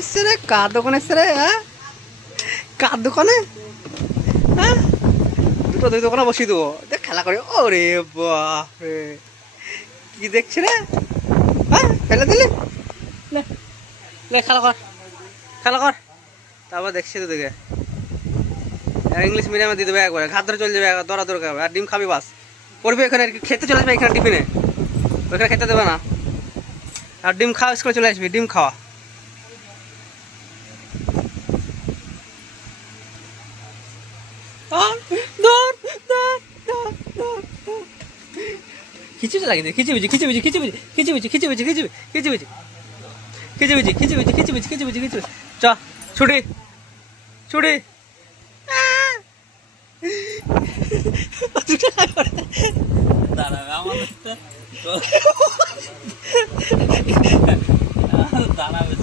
এসছে রে, কার দোকানে এসছে রে? হ্যাঁ, কার দোকানে? হ্যাঁ, দুটো দুই দোকানে বসিয়ে দেবো, দেখ খেলা করে। ওরে বাপরে, কি দেখছি রে? হ্যাঁ, ফেলে দিলি? লে লে, খেলা কর, খেলা কর। তারপর দেখছি তো দেখে ইংলিশ মিডিয়ামে দিয়ে দেবে, একবারে ঘাত ধরে চলে যাবে, দরা দর খাবে আর ডিম খাবি, বাস পড়বি এখানে, খেতে চলে আসবে এখানে টিফিনে, ওইখানে খেতে দেবে না। আর ডিম খাওয়া, স্কুলে চলে আসবি ডিম খাওয়া। খিচুড়ি লাগিয়ে দে, খিচিবিচি খিচিবিচি খিচিবিচি খিচিবিচি খিচিবিচি খিচিবি খিচিবিচি খিচিবিচি খিচিবিচি খিচিবিচি খিচিবিচি খিচিবি। চ, ছুটি ছুটি। দাঁড়াবে আমাদের তো দাঁড়াবে।